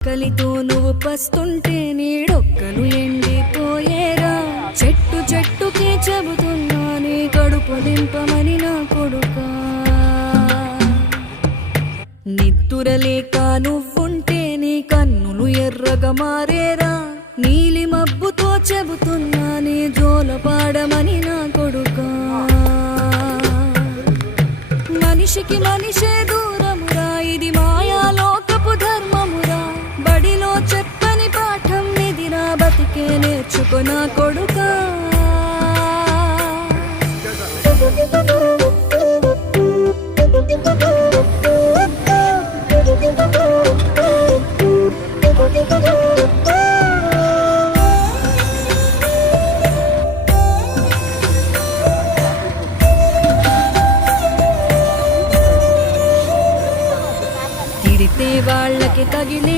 కలితో నువ్వు పస్తుంటే నీడొక్కలు ఎండిపోయేరా. చెట్టు చెట్టుకే చెబుతున్నా నీ కడుపు దింపమని నా కొడుకా. నిద్దురలేక నువ్వుంటే నీ కన్నులు ఎర్రగా మారేరా. నీలి మబ్బుతో చెబుతున్నా నీ జోలపాడమని నా కొడుకా. మనిషికి మనిషే దూరమురా, ఇది మాయాలోకపు ధర్మమురా. బడిలో చెప్పని పాఠం ఇదిరా, బతికే నేర్చుకో నా కొడుకా. తిడితే వాళ్ళకి తగిలే